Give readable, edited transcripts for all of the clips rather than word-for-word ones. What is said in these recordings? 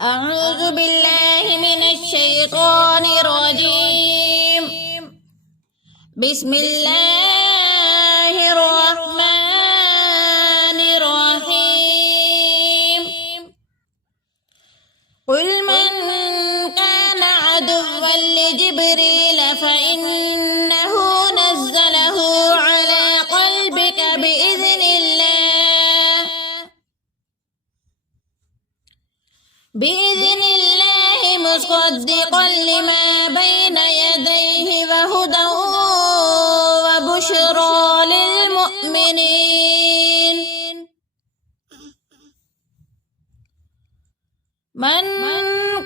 أعوذ بالله من الشيطان الرجيم. بسم الله الرحمن الرحيم. قل من كان عدوا لجبريل فإنه نزله على قلبك بإذن الله مصدقا لما بين يديه وهدى وبشرى للمؤمنين. من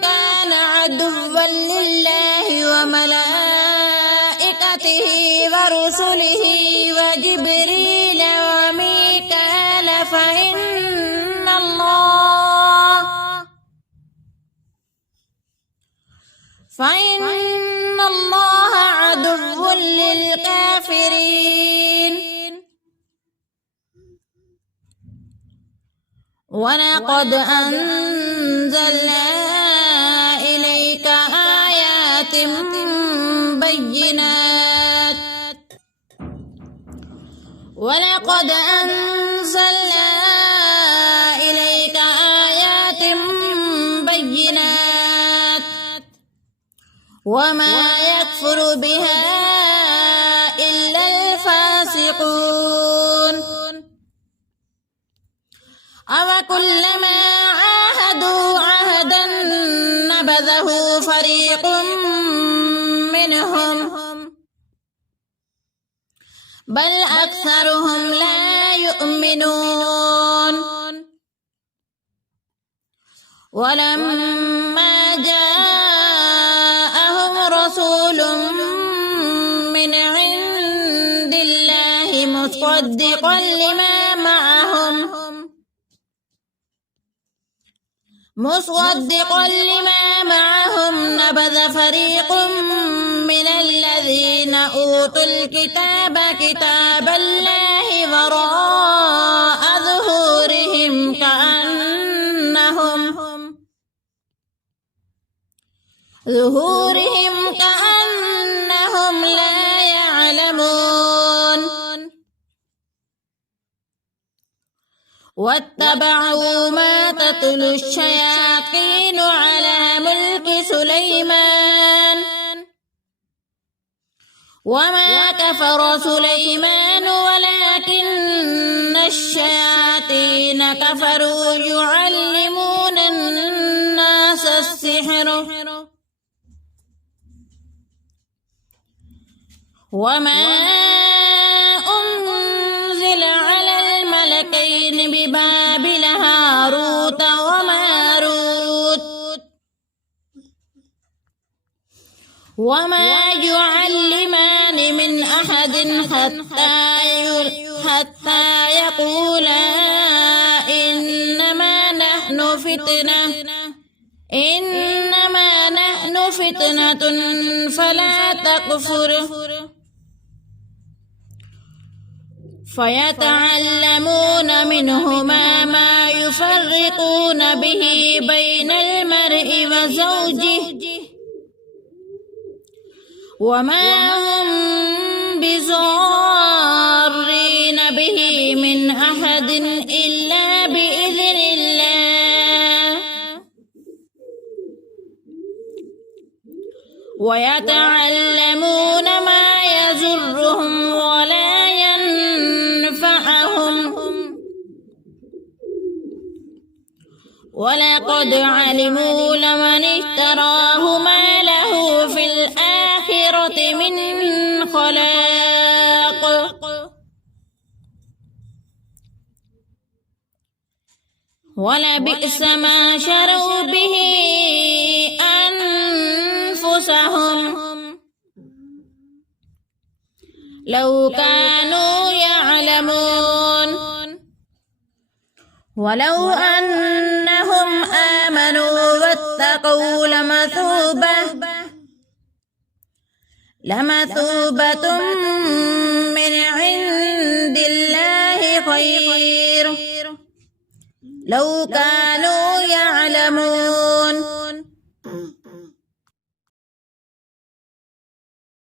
كان عدوا لله وملائكته ورسله وجبريل وميكال فإن الله عدو للكافرين. ولقد أنزلنا إليك آيات بينات وما يكفر بها إلا الفاسقون. أوكلما عاهدوا عهدا نبذه فريق منهم بل أكثرهم لا يؤمنون. ولما جاءهم رسول من عند الله مصدقا لما معهم نبذ فريق من الذين أوتوا الكتاب كتاب الله وراء ظهورهم كأنهم لا يعلمون. واتبعوا ما تتلو الشياطين على ملك سليمان وما كفر سليمان ولكن الشياطين كفروا يعلمون الناس السحر وما أنزل على الملكين ببابل هاروت وماروت وما يعلمان من أحد حتى يقولا إنما نحن فتنة فلا تكفر. فيتعلمون منهما ما يفرقون به بين المرء وزوجه وما هم بضارين به من أحد إلا بإذن الله. ويتعلمون ما يضرهم ولا ينفعهم ولقد علموا لمن اشتراه ما له في الآخرة من خلاق. ولبئس ما شروا به أنفسهم لو كانوا يعلمون. ولو أنهم آمنوا واتقوا لمثوبة من عند الله خير لو كانوا يعلمون.